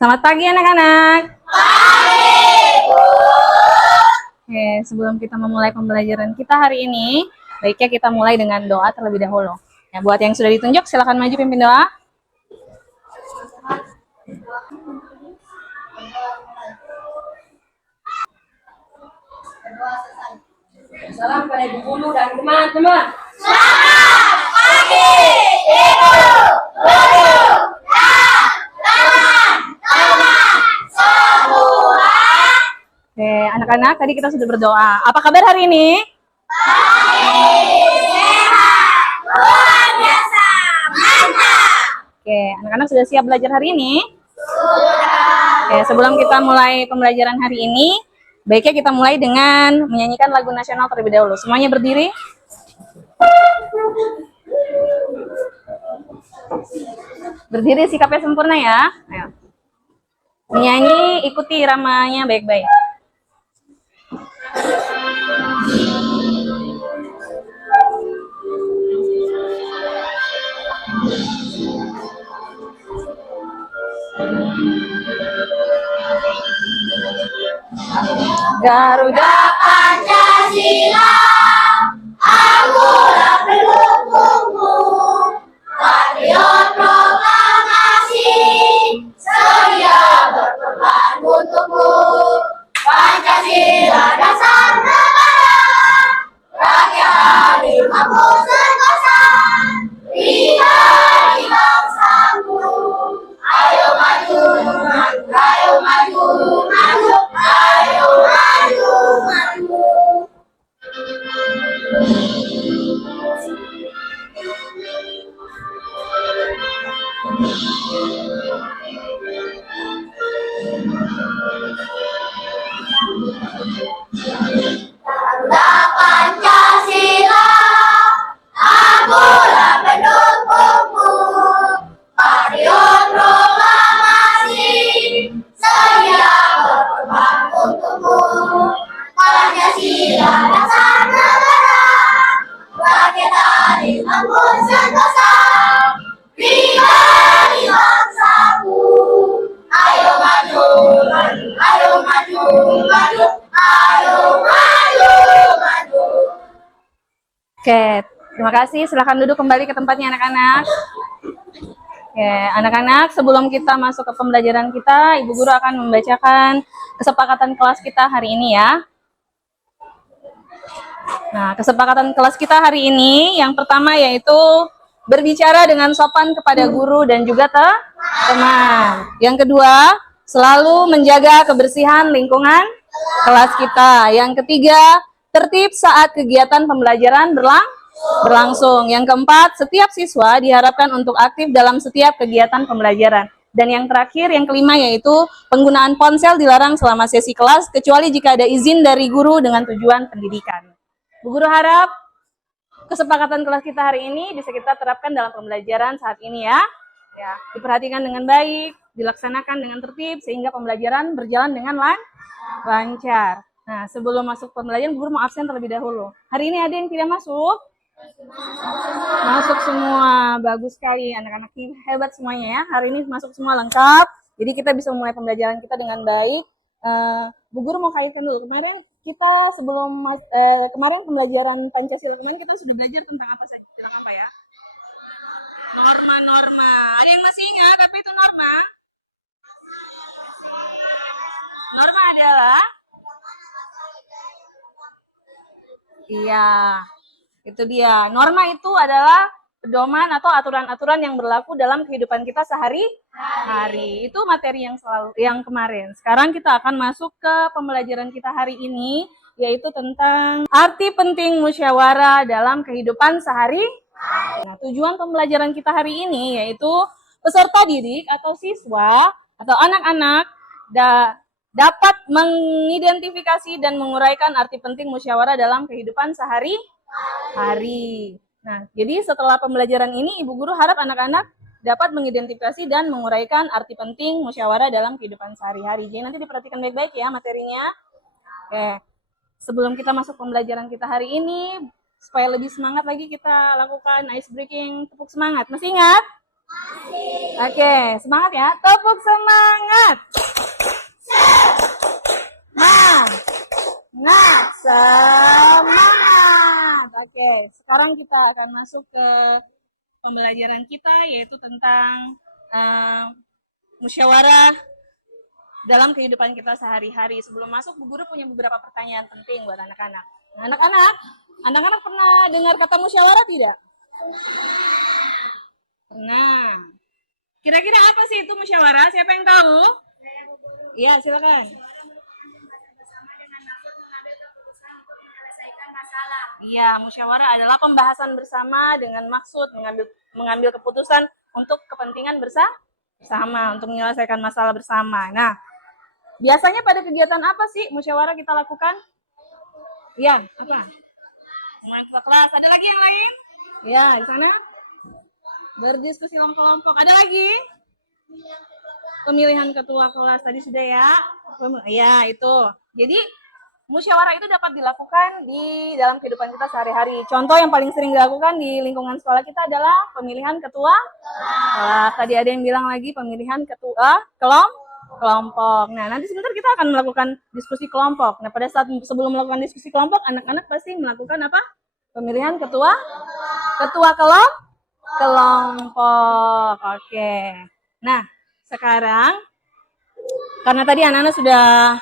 Selamat pagi anak-anak. Oke, sebelum kita memulai pembelajaran kita hari ini, baiknya kita mulai dengan doa terlebih dahulu. Ya, buat yang sudah ditunjuk, silakan maju pimpin doa. Salam pada ibu guru dan teman-teman. Selamat pagi, ibu, guru, dan teman-teman semua. Oke, anak-anak, tadi kita sudah berdoa. Apa kabar hari ini? Baik, sehat, luar biasa, mantap. Oke, anak-anak sudah siap belajar hari ini? Sudah. Oke, sebelum kita mulai pembelajaran hari ini, baiknya kita mulai dengan menyanyikan lagu nasional terlebih dahulu. Semuanya berdiri. Berdiri, sikapnya sempurna ya. Ayo. Menyanyi, ikuti iramanya baik-baik. Garuda Pancasila, akulah pendukungmu, patriot proklamasi, sedia berkorban untukmu. Pancasila dasar negara, rakyat adil mampu sentosa, lihat bangsamu. Ayo maju, maju, ayo maju, maju, ayo maju, maju. Garuda Pancasila, akulah pendukungmu, patriot proklamasi, sedia berkorban untukmu. Pancasila dasar negara, rakyat adil mampu sentosa, pribadi bangsaku. Ayo maju, maju, ayo maju, maju, ayo maju, maju. Oke, terima kasih. Silahkan duduk kembali ke tempatnya anak-anak. Oke, anak-anak, sebelum kita masuk ke pembelajaran kita, Ibu Guru akan membacakan kesepakatan kelas kita hari ini ya. Nah, kesepakatan kelas kita hari ini yang pertama yaitu berbicara dengan sopan kepada guru dan juga teman. Yang kedua, selalu menjaga kebersihan lingkungan kelas kita. Yang ketiga, tertib saat kegiatan pembelajaran berlangsung. Yang keempat, setiap siswa diharapkan untuk aktif dalam setiap kegiatan pembelajaran. Dan yang terakhir, yang kelima yaitu penggunaan ponsel dilarang selama sesi kelas kecuali jika ada izin dari guru dengan tujuan pendidikan. Bu Guru harap kesepakatan kelas kita hari ini bisa kita terapkan dalam pembelajaran saat ini ya. Diperhatikan dengan baik, dilaksanakan dengan tertib sehingga pembelajaran berjalan dengan lancar. Nah, sebelum masuk pembelajaran, Bu Guru mau absen terlebih dahulu. Hari ini ada yang tidak masuk? Masuk semua, bagus sekali. Anak-anak hebat semuanya ya. Hari ini masuk semua lengkap. Jadi kita bisa memulai pembelajaran kita dengan baik. Bu Guru mau kaitkan dulu. Kemarin kita kemarin pembelajaran Pancasila kemarin kita sudah belajar tentang apa saja? Silakan Pak ya. Norma-norma. Ada yang masih ingat apa itu norma? Norma adalah iya, itu dia. Norma itu adalah pedoman atau aturan-aturan yang berlaku dalam kehidupan kita sehari-hari. Itu materi yang kemarin. Sekarang kita akan masuk ke pembelajaran kita hari ini, yaitu tentang arti penting musyawarah dalam kehidupan sehari-hari. Nah, tujuan pembelajaran kita hari ini yaitu peserta didik atau siswa atau anak-anak dapat mengidentifikasi dan menguraikan arti penting musyawarah dalam kehidupan sehari-hari. Nah, jadi setelah pembelajaran ini, Ibu Guru harap anak-anak dapat mengidentifikasi dan menguraikan arti penting musyawarah dalam kehidupan sehari-hari. Jadi nanti diperhatikan baik-baik ya materinya. Oke, sebelum kita masuk pembelajaran kita hari ini, supaya lebih semangat lagi kita lakukan ice breaking tepuk semangat. Masih ingat? Oke, semangat ya. Tepuk semangat. Semangat. Oke, sekarang kita akan masuk ke pembelajaran kita yaitu tentang musyawarah dalam kehidupan kita sehari-hari. Sebelum masuk, Bu Guru punya beberapa pertanyaan penting buat anak-anak. Nah, anak-anak pernah dengar kata musyawarah tidak? Pernah. Kira-kira apa sih itu musyawarah? Siapa yang tahu? Iya, silakan. Iya, musyawarah adalah pembahasan bersama dengan maksud mengambil keputusan untuk kepentingan bersama, untuk menyelesaikan masalah bersama. Nah, biasanya pada kegiatan apa sih musyawarah kita lakukan? Iya, apa? Mulai kelas. Ada lagi yang lain? Ya, di sana. Berdiskusi kelompok. Ada lagi? Pemilihan ketua kelas tadi sudah ya. Ya, itu. Jadi musyawarah itu dapat dilakukan di dalam kehidupan kita sehari-hari. Contoh yang paling sering dilakukan di lingkungan sekolah kita adalah pemilihan ketua kelas. Tadi ada yang bilang lagi pemilihan ketua kelompok. Nah, nanti sebentar kita akan melakukan diskusi kelompok. Nah, pada saat sebelum melakukan diskusi kelompok, anak-anak pasti melakukan apa? Pemilihan ketua kelompok. Oke. Nah, sekarang karena tadi anak-anak sudah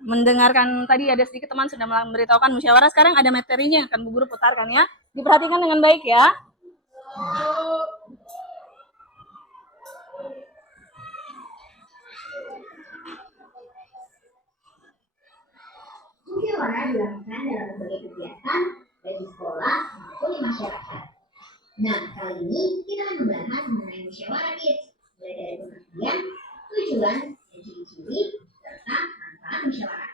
mendengarkan, tadi ada sedikit teman sudah memberitahukan musyawarah, sekarang ada materinya yang akan Bu Guru putarkan ya. Diperhatikan dengan baik ya. Musyawarah dilakukan dalam berbagai kegiatan baik di sekolah maupun di masyarakat. Nah, kali ini kita akan membahas mengenai musyawarah kids, mulai dari pengertian, tujuan, dan ciri-ciri serta manfaat musyawarah.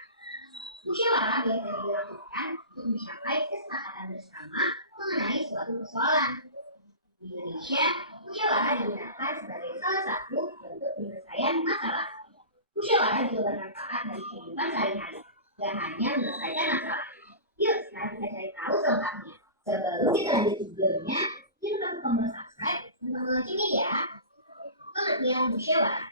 Musyawarah biasanya dilakukan untuk mencapai kesepakatan bersama mengenai suatu persoalan. Di Indonesia, musyawarah digunakan sebagai salah satu bentuk penyelesaian masalah. Musyawarah juga bermanfaat bagi kehidupan sehari-hari, tidak hanya menyelesaikan masalah. Yuk, sekarang kita cari tahu selengkapnya. Sebelum kita lanjut videonya, jangan lupa tombol subscribe dan tombol loncengnya ya. Pengertian musyawarah.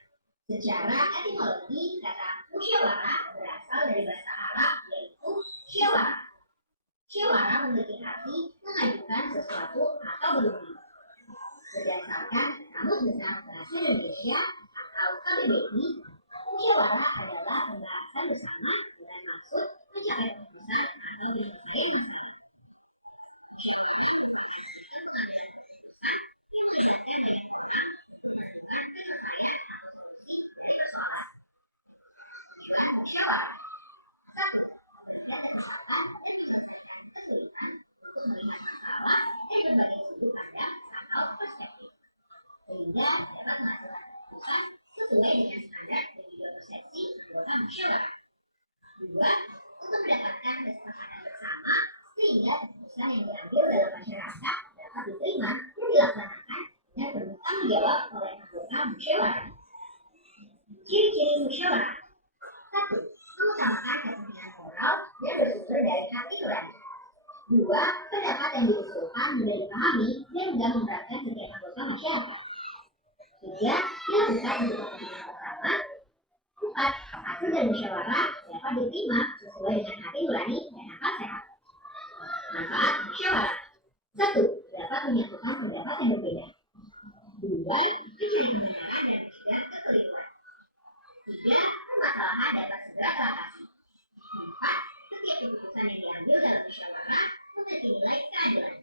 Secara etimologi, kata musyawarah berasal dari bahasa Arab yaitu syawarah. Syawarah memiliki arti mengajukan sesuatu atau berunding. Berdasarkan Kamus Besar Bahasa Indonesia atau KBBI, musyawarah adalah pembahasan bersama dengan maksud mencapai keputusan atau definisi. Untuk melihat masalah dari berbagai sudut pandang atau perspektif, sehingga dapat menghasilkan keputusan sesuai dengan standar dan juga persepsi anggota musyawarah. Dua, untuk mendapatkan kesepakatan bersama sehingga keputusan yang diambil dalam masyarakat dapat diterima dan dilaksanakan dengan penuh tanggung jawab oleh anggota musyawarah. Ciri-ciri musyawarah. 1. Mengutamakan kepentingan moral dan bersumber dari hati nurani. 2. Pendapat yang diusulkan mudah dipahami dan mudah memberatkan setiap anggota masyarakat. 3. Dilakukan untuk kepentingan bersama. 4. Hasil dari musyawarah dapat diterima sesuai dengan hati nurani dan akal sehat. Manfaat musyawarah. 1. Dapat menyatukan pendapat yang berbeda. 2. Mencari kebenaran dan mencegah kekeliruan. 3. Permasalahan dapat segera teratasi. 4. Setiap keputusan yang diambil dalam musyawarah memiliki nilai keadilan.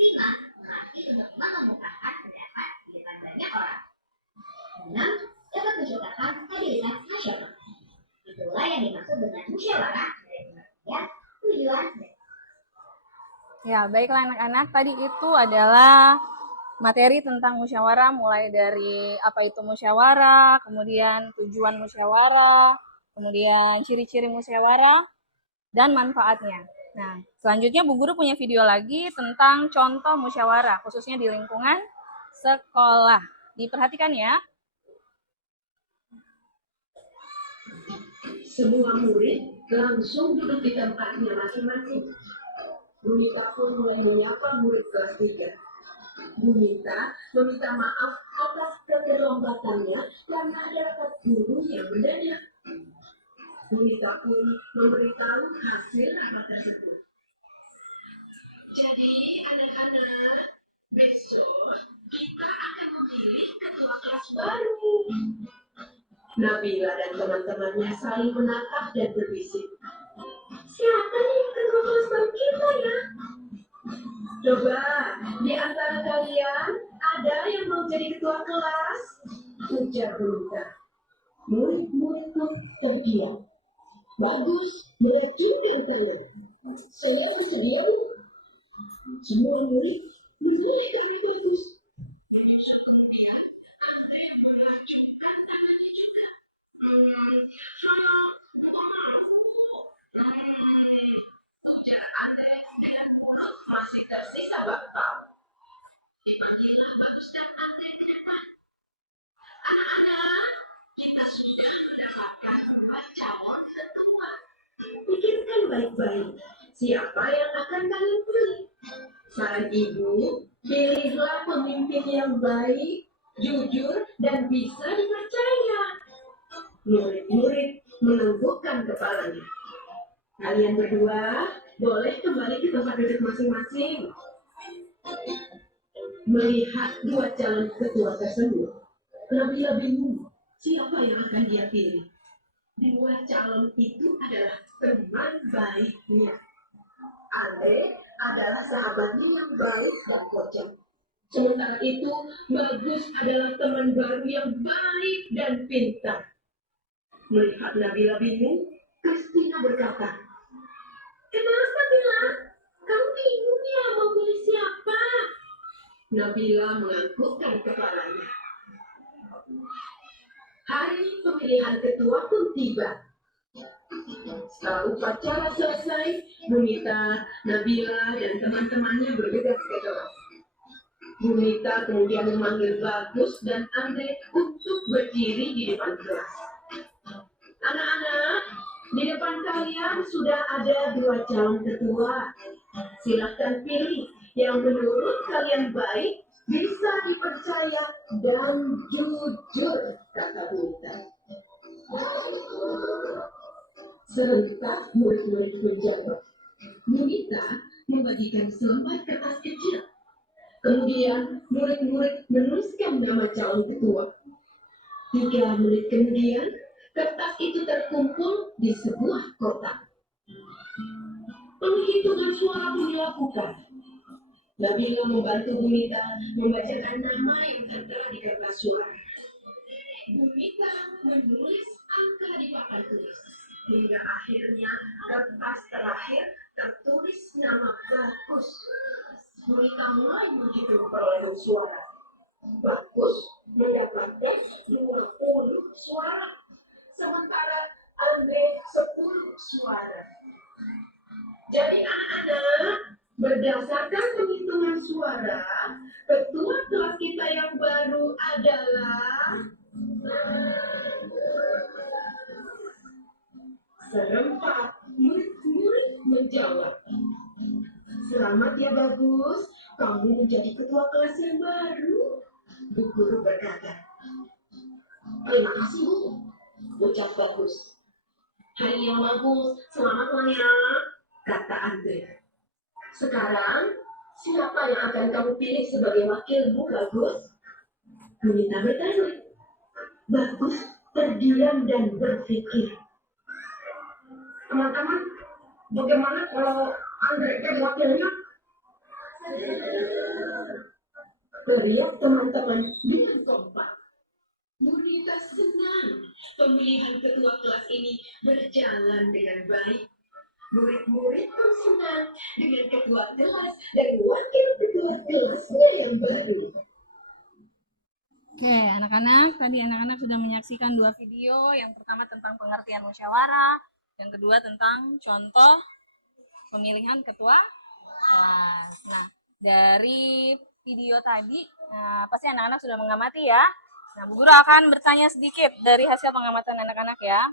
5. Melatih untuk mengemukakan pendapat di depan banyak orang. 6. Dapat menciptakan stabilitas nasional. Itulah yang dimaksud dengan musyawarah dari pengertian, tujuan, dan Ya, baiklah anak-anak, tadi itu adalah materi tentang musyawarah, mulai dari apa itu musyawarah, kemudian tujuan musyawarah, kemudian ciri-ciri musyawarah, dan manfaatnya. Nah, selanjutnya Bu Guru punya video lagi tentang contoh musyawarah, khususnya di lingkungan sekolah. Diperhatikan ya. Semua murid langsung duduk di tempatnya masing-masing. Monika pun mulai menyapa murid kelas 3. Bunita meminta maaf atas keterlambatannya karena ada rapat guru yang mendadak. Bunita pun memberitahu hasil rapat tersebut. Jadi anak-anak, besok kita akan memilih ketua kelas baru. Nabila dan teman-temannya saling menatap dan berbisik. Siapa nih ketua kelas baru kita ya? Coba, di antara kalian ada yang mau jadi ketua kelas? Ujar Bunita. Murid-murid pun terdiam. Bagus, meyakinkan kalian. Saya bersedia. Semua murid memilih bagus. Kemudian ada yang melacungkan tangannya juga. Saya ujar Alex dengan mulut masih tersisa bantau. Dipanggillah Bagus dan Alex ke depan. Anak-anak, kita sudah mendapatkan 2 calon ketua. Pikirkan baik-baik, siapa yang akan kalian pilih? Saran ibu, pilihlah pemimpin yang baik, jujur, dan bisa dipercaya. Murid-murid menganggukkan kepalanya. Kalian berdua boleh kembali ke tempat duduk masing-masing. Melihat 2 calon ketua tersebut, Nabila bingung siapa yang akan dia pilih. 2 calon itu adalah teman baiknya. Ale adalah sahabatnya yang baik dan kocak. Sementara itu, Bagus adalah teman baru yang baik dan pintar. Melihat Nabila bingung, Kristina berkata, "Kenapa, Bila? Kamu bingung ya mau pilih siapa?" Nabila menganggukkan kepalanya. Hari pemilihan ketua pun tiba. Setelah upacara selesai, Bunita, Nabila, dan teman-temannya bergegas ke kelas. Bunita kemudian memanggil Bagus dan Andre untuk berdiri di depan kelas. Anak-anak, di depan kalian sudah ada 2 calon ketua. Silahkan pilih yang menurut kalian baik, bisa dipercaya, dan jujur, kata Bunita. Serentak murid-murid menjawab. Bunita membagikan selembar kertas kecil. Kemudian murid-murid menuliskan nama calon ketua. 3 menit kemudian, kertas itu terkumpul di sebuah kotak. Penghitungan suara pun dilakukan. Nabila membantu Bunita membacakan nama yang tertera di kertas suara. Bunita menulis angka di papan tulis. Hingga akhirnya kertas terakhir tertulis nama Bagus. Bunita mulai menghitung perolehan suara. Bagus mendapatkan 20 suara. Sementara Andre 10 suara. Jadi anak-anak, berdasarkan penghitungan suara, ketua kelas kita yang baru adalah serempak murid-murid menjawab. Selamat ya Bagus, kamu menjadi ketua kelas yang baru. Bu Guru berkata. Terima kasih Bu, ucap Bagus. Hari yang bagus, selamat ya, kata Andre. Sekarang, siapa yang akan kamu pilih sebagai wakilmu, Bagus? Bunita bertanya. Bagus terdiam dan berpikir. Teman-teman, bagaimana kalau Andre jadi wakilnya? Teriak teman-teman dengan kompak. Bunita senang pemilihan ketua kelas ini berjalan dengan baik. Murid-murid pun senang dengan ketua kelas dan wakil ketua kelasnya yang baru. Oke, anak-anak, tadi anak-anak sudah menyaksikan 2 video. Yang pertama tentang pengertian musyawarah, yang kedua tentang contoh pemilihan ketua kelas. Nah, dari video tadi, pasti anak-anak sudah mengamati ya. Nah, Bu Guru akan bertanya sedikit dari hasil pengamatan anak-anak ya.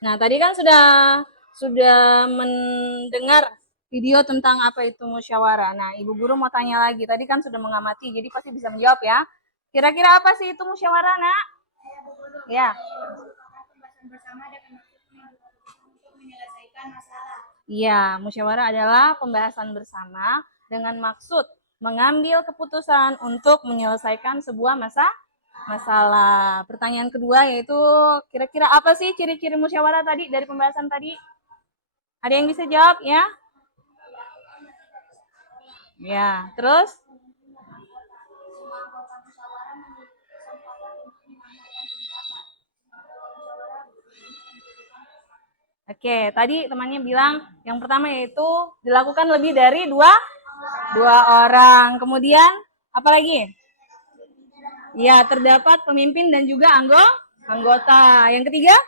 Nah, tadi kan sudah mendengar video tentang apa itu musyawarah. Nah, Ibu Guru mau tanya lagi. Tadi kan sudah mengamati, jadi pasti bisa menjawab ya. Kira-kira apa sih itu musyawarah, Nak? Ya. Iya, musyawarah adalah pembahasan bersama dengan maksud mengambil keputusan untuk menyelesaikan sebuah masalah. Pertanyaan kedua yaitu kira-kira apa sih ciri-ciri musyawarah tadi dari pembahasan tadi? Ada yang bisa jawab ya? Ya, terus? Oke, tadi temannya bilang yang pertama yaitu dilakukan lebih dari dua orang. Kemudian apa lagi? Ya, terdapat pemimpin dan juga anggota. Yang ketiga?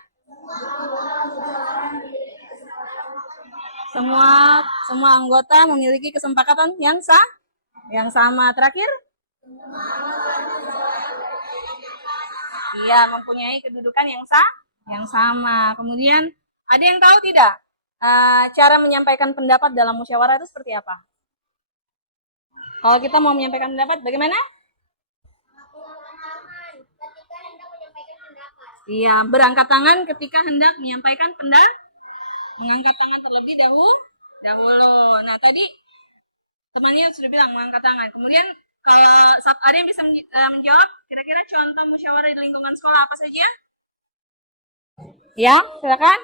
Semua anggota memiliki kesepakatan yang sama. Terakhir? Iya, mempunyai kedudukan yang sama. Kemudian ada yang tahu tidak cara menyampaikan pendapat dalam musyawarah itu seperti apa? Kalau kita mau menyampaikan pendapat, bagaimana? Iya, berangkat tangan ketika hendak menyampaikan pendapat. Mengangkat tangan terlebih dahulu. Nah, tadi temannya sudah bilang mengangkat tangan. Kemudian kalau ada yang bisa menjawab, kira-kira contoh musyawarah di lingkungan sekolah apa saja? Ya, silakan.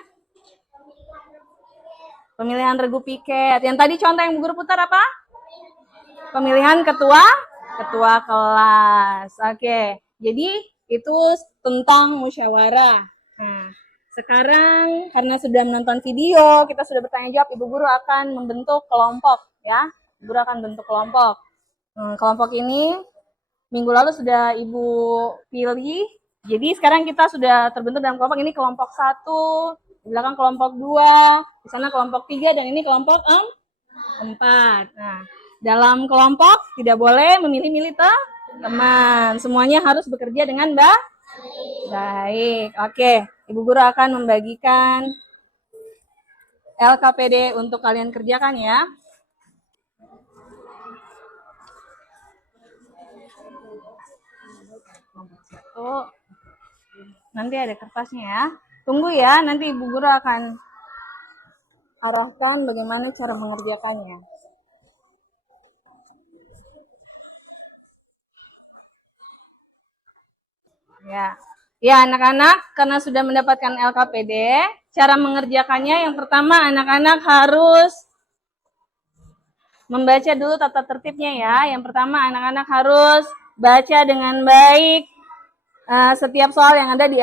Pemilihan regu piket. Yang tadi contoh yang Bu Guru putar apa? Pemilihan ketua kelas. Oke. Jadi itu tentang musyawarah. Nah, sekarang karena sudah menonton video, kita sudah bertanya jawab, Ibu Guru akan membentuk kelompok ya. Ibu Guru akan bentuk kelompok. Kelompok ini minggu lalu sudah Ibu pilih. Jadi sekarang kita sudah terbentuk dalam kelompok ini, kelompok 1, di belakang kelompok 2, di sana kelompok 3, dan ini kelompok 4. Nah, dalam kelompok tidak boleh memilih-milih teman. Semuanya harus bekerja dengan baik. Oke, Ibu Guru akan membagikan LKPD untuk kalian kerjakan ya. Nanti ada kertasnya ya. Tunggu ya, nanti Ibu Guru akan arahkan bagaimana cara mengerjakannya. Ya anak-anak, karena sudah mendapatkan LKPD, cara mengerjakannya yang pertama anak-anak harus membaca dulu tata tertibnya ya. Yang pertama anak-anak harus baca dengan baik setiap soal yang ada di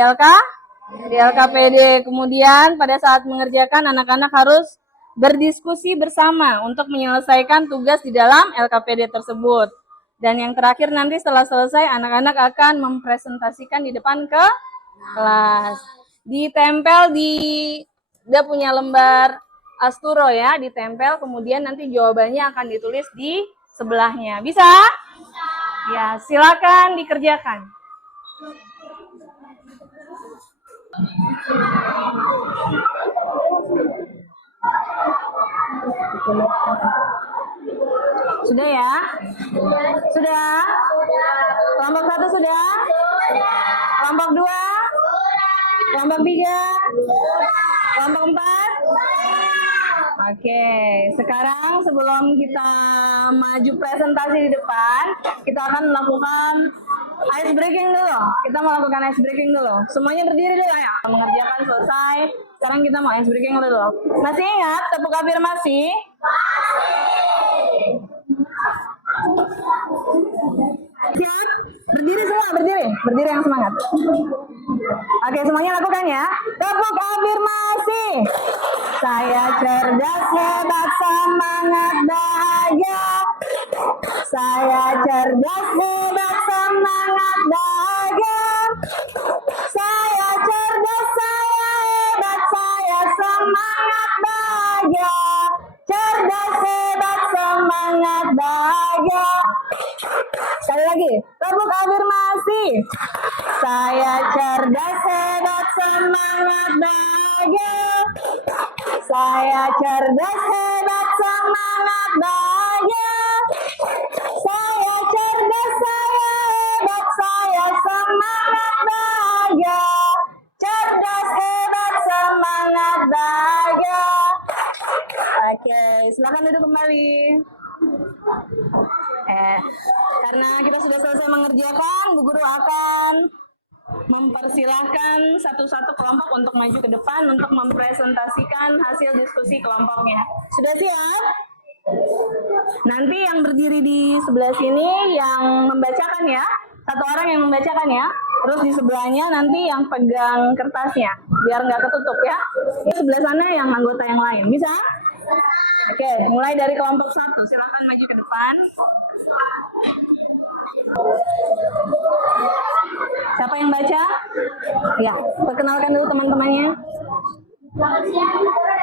LKPD. Kemudian pada saat mengerjakan anak-anak harus berdiskusi bersama untuk menyelesaikan tugas di dalam LKPD tersebut. Dan yang terakhir nanti setelah selesai anak-anak akan mempresentasikan di depan kelas. Ditempel dia punya lembar Asturo ya, ditempel, kemudian nanti jawabannya akan ditulis di sebelahnya. Bisa? Ya, silakan dikerjakan. Sudah ya? Sudah? Kelompok 1 sudah? Kelompok 2? Kelompok 3? Kelompok 4? Oke, sekarang sebelum kita maju presentasi di depan, kita akan melakukan ice breaking dulu. Kita melakukan ice breaking dulu. Semuanya berdiri dulu ya. Mengerjakan selesai. Sekarang kita mau ice breaking dulu. Masih ingat tepuk afirmasi? Siap? Berdiri semua, berdiri. Berdiri yang semangat. Oke, semuanya lakukan ya. Tepuk afirmasi. Saya cerdas, hebat, semangat, bahagia. Saya cerdas, hebat, semangat, bahagia. Saya cerdas, saya hebat, saya semangat, bahagia. Cerdas, hebat, semangat, bahagia. Sekali lagi, tepuk afirmasi. Saya cerdas, hebat, semangat, bahagia. Saya cerdas, hebat, semangat. semangat bahagia, cerdas hebat semangat bahagia. Oke, silakan duduk kembali. Karena kita sudah selesai mengerjakan, Bu Guru akan mempersilahkan satu-satu kelompok untuk maju ke depan untuk mempresentasikan hasil diskusi kelompoknya. Sudah siap? Nanti yang berdiri di sebelah sini yang membacakan ya, satu orang yang membacakan ya, terus di sebelahnya nanti yang pegang kertasnya, biar nggak ketutup ya. Di sebelah sana yang anggota yang lain, bisa? Oke, mulai dari kelompok 1, silakan maju ke depan. Siapa yang baca? Ya, perkenalkan dulu teman-temannya. Selamat siang, teman-teman.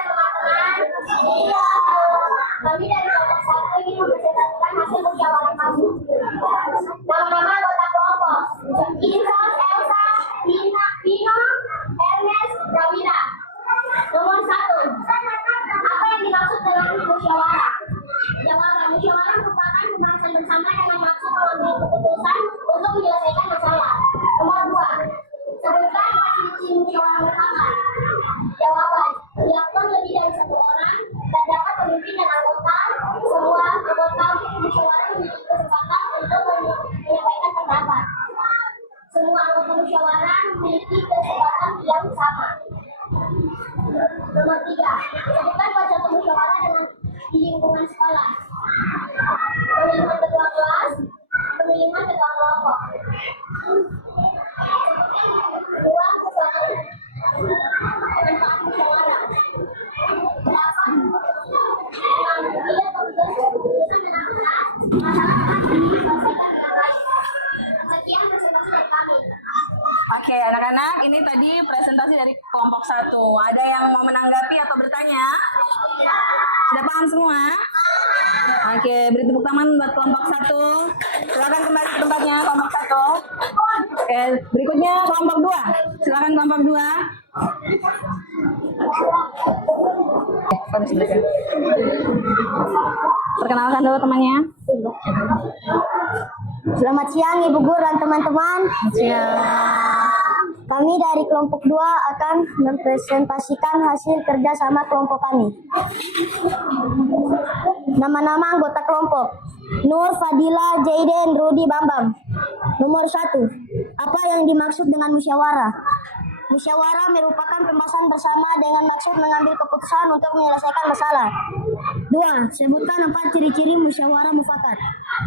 Kami dari kelompok 1 ingin mempresentasikan hasil musyawarah kami. Nama-nama anggota kelompok: Insan, Elsa, Vino, Ernest, Prawira. Nomor 1. Apa yang dimaksud dengan musyawarah? Jawaban: musyawarah merupakan pembahasan bersama dengan maksud mengambil keputusan untuk menyelesaikan masalah. Nomor 2. Sebutkan ciri-ciri musyawarah mufakat. Jawaban: dilakukan lebih dari satu orang, terdapat pemimpin dan anggota. Semua anggota musyawarah memiliki kesempatan untuk menyampaikan pendapat. Semua anggota musyawarah memiliki kesempatan yang sama. Nomor 3. Sebutkan konsep musyawarah dengan di lingkungan sekolah. Pemilihan ketua kelas, pemilihan ketua kelompok. Dua, manfaat musyawarah. Dapat mengambil keputusan dengan benar, masalah akan diselesaikan dengan baik. Sekian presentasi dari kami. Oke, anak-anak, ini tadi presentasi dari kelompok 1. Ada yang mau menanggapi atau bertanya? Sudah paham semua? Oke, beri tepuk tangan buat kelompok 1. Silakan kembali ke tempatnya, kelompok 1. Oke, berikutnya kelompok 2. Silakan kelompok 2. Perkenalkan dulu temannya. Selamat siang Ibu Guru dan teman-teman. Siap. Kami dari kelompok 2 akan mempresentasikan hasil kerja sama kelompok kami. Nama-nama anggota kelompok: Nur, Fadila, Jaiden, Rudi, Bambang. Nomor 1. Apa yang dimaksud dengan musyawarah? Musyawarah merupakan pembahasan bersama dengan maksud mengambil keputusan untuk menyelesaikan masalah. 2. Sebutkan 4 ciri-ciri musyawarah mufakat.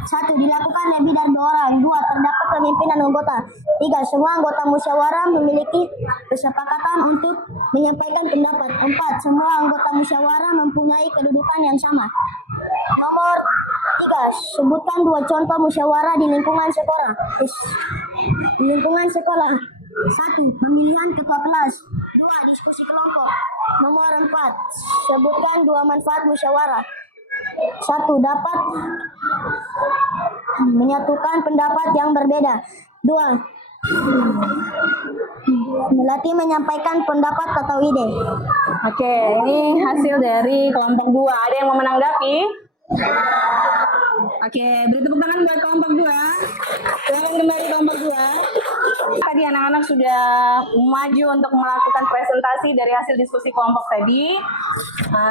1. Dilakukan lebih dari 2 orang. 2. Terdapat pemimpin dan anggota. 3. Semua anggota musyawarah memiliki kesepakatan untuk menyampaikan pendapat. 4. Semua anggota musyawarah mempunyai kedudukan yang sama. Nomor 3. Sebutkan 2 contoh musyawarah di lingkungan sekolah. Di lingkungan sekolah. 1. Pemilihan ketua kelas. 2. Diskusi kelompok. Nomor 4. Sebutkan 2 manfaat musyawarah. 1. Dapat menyatukan pendapat yang berbeda. 2. Melatih menyampaikan pendapat atau ide. Oke, ini hasil dari kelompok 2. Ada yang mau menanggapi? Oke, beri tepuk tangan buat kelompok 2. Silakan kembali kelompok 2. Tadi anak-anak sudah maju untuk melakukan presentasi dari hasil diskusi kelompok tadi.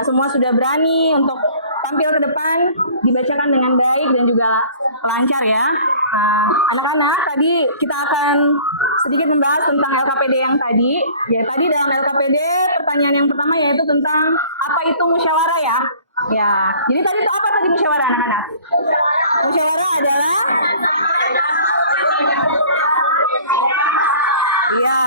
Semua sudah berani untuk tampil ke depan, dibacakan dengan baik dan juga lancar ya. Anak-anak, tadi kita akan sedikit membahas tentang LKPD yang tadi. Ya, tadi dalam LKPD pertanyaan yang pertama yaitu tentang apa itu musyawarah ya. Ya, jadi tadi itu apa tadi musyawarah anak-anak? Musyawarah adalah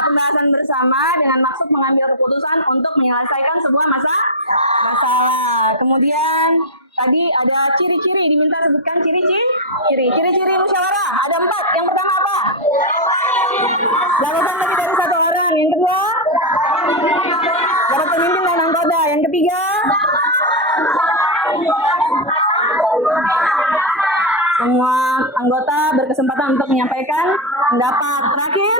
pembahasan bersama dengan maksud mengambil keputusan untuk menyelesaikan sebuah masalah. Kemudian tadi ada ciri-ciri, diminta sebutkan ciri-ciri musyawarah. Ada 4. Yang pertama apa? Dilakukan lebih dari 1 orang. Yang kedua, dapat pemimpin dan anggota. Yang ketiga, semua anggota berkesempatan untuk menyampaikan pendapat. Terakhir,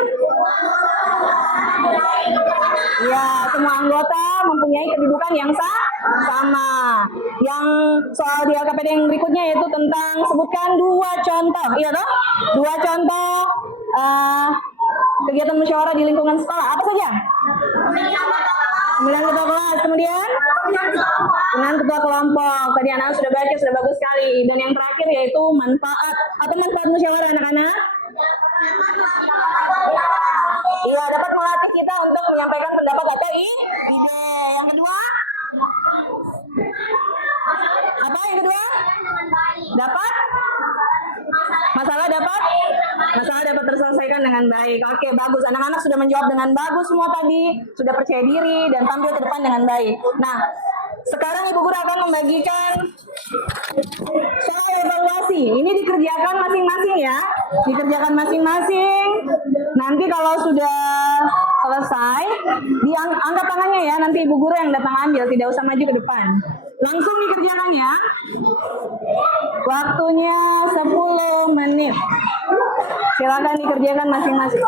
ya, semua anggota mempunyai kedudukan yang sama. Yang soal di LKPD yang berikutnya yaitu tentang sebutkan 2 contoh. Iya toh? 2 contoh kegiatan musyawarah di lingkungan sekolah. Apa saja? Pemilihan ketua kelas, kemudian pemilihan ketua kelompok. Tadi anak sudah baca, sudah bagus sekali. Dan yang terakhir yaitu manfaat. Apa manfaat musyawarah anak-anak? Iya, dapat melatih kita untuk menyampaikan pendapat atau ide. Yang kedua? Apa yang kedua? Dapat? Masalah dapat terselesaikan dengan baik. Oke, bagus. Anak-anak sudah menjawab dengan bagus semua tadi, sudah percaya diri dan tampil ke depan dengan baik. Nah, sekarang Ibu Guru akan membagikan soal evaluasi. Ini dikerjakan masing-masing ya. Dikerjakan masing-masing. Nanti kalau sudah selesai, angkat tangannya ya. Nanti Ibu Guru yang datang ambil, tidak usah maju ke depan. Langsung dikerjakan ya. Waktunya 10 menit. Silakan dikerjakan masing-masing.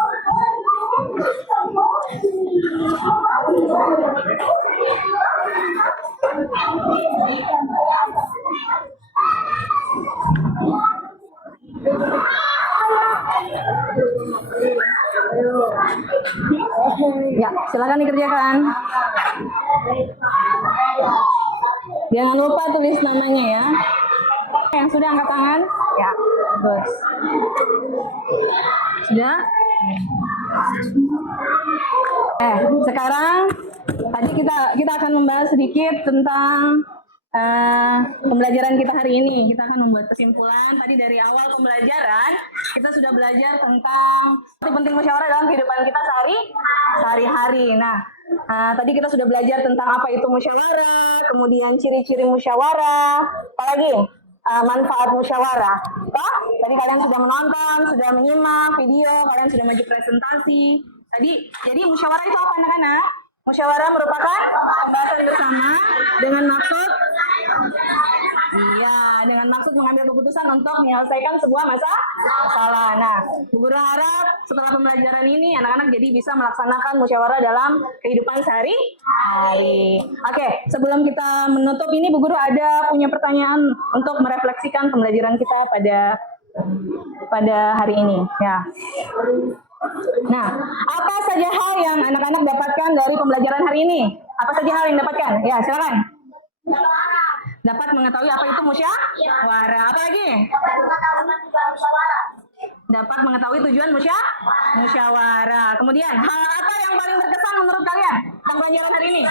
Ya, silakan dikerjakan. Jangan lupa tulis namanya ya. Yang sudah angkat tangan? Ya, bagus. Sudah? Sekarang tadi kita akan membahas sedikit tentang pembelajaran kita hari ini. Kita akan membuat kesimpulan. Tadi dari awal pembelajaran kita sudah belajar tentang penting musyawarah dalam kehidupan kita sehari-hari. Nah, tadi kita sudah belajar tentang apa itu musyawarah, kemudian ciri-ciri musyawarah, apalagi manfaat musyawarah. Tadi kalian sudah menonton, sudah menyimak video, kalian sudah maju presentasi. Jadi musyawarah itu apa anak-anak? Musyawarah merupakan pembahasan bersama dengan maksud mengambil keputusan untuk menyelesaikan sebuah masalah. Nah, Bu Guru harap setelah pembelajaran ini anak-anak jadi bisa melaksanakan musyawarah dalam kehidupan sehari-hari. Oke, sebelum kita menutup ini Bu Guru punya pertanyaan untuk merefleksikan pembelajaran kita pada hari ini. Ya. Nah, apa saja hal yang anak-anak dapatkan dari pembelajaran hari ini? Apa saja hal yang dapatkan? Ya, silakan. Dapat mengetahui apa itu musyawarah. Apa lagi? Dapat mengetahui tujuan musyawarah. Kemudian, hal apa yang paling berkesan menurut kalian tentang pembelajaran hari ini?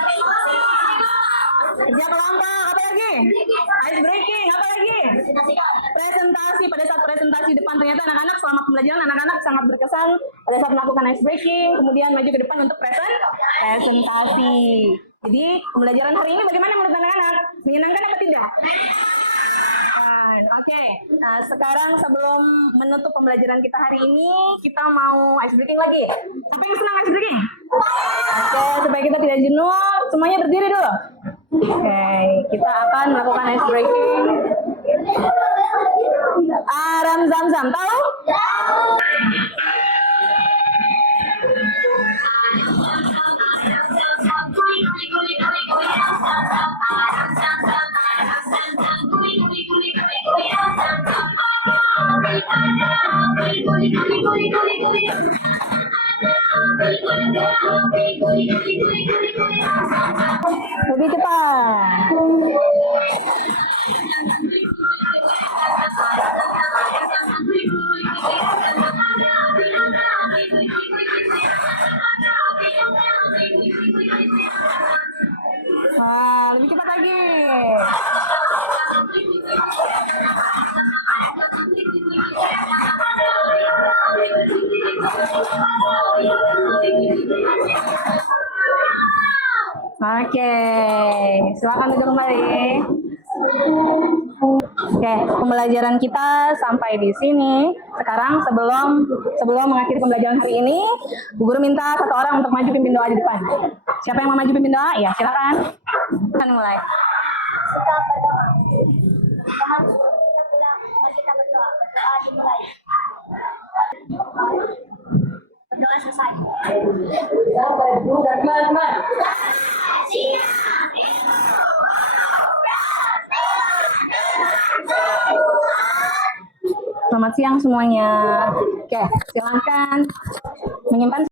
Kerja kelompok. Apa lagi? Ice breaking. Apa lagi? Presentasi. Pada saat presentasi depan ternyata anak-anak selama pembelajaran anak-anak sangat berkesan pada saat melakukan ice breaking, kemudian maju ke depan untuk presentasi. Jadi pembelajaran hari ini bagaimana menurut anak-anak? Menyenangkan apa tidak? Oke. Nah, sekarang sebelum menutup pembelajaran kita hari ini, kita mau ice breaking lagi. Siapa yang senang ice breaking? Oke, supaya kita tidak jenuh, semuanya berdiri dulu. Oke, kita akan melakukan ice breaking. Aram Zam-Zam, tahu? Lebih cepat. Lebih cepat lagi. Oke, silakan duduk kembali. Oke, pembelajaran kita sampai di sini. Sekarang sebelum mengakhiri pembelajaran hari ini, Bu Guru minta satu orang untuk maju pimpin doa di depan. Siapa yang mau maju pimpin doa? Ya, silakan. Kita mulai. Kita berdoa dimulai. Berdoa selesai. Selamat siang semuanya. Oke, silakan menyimpan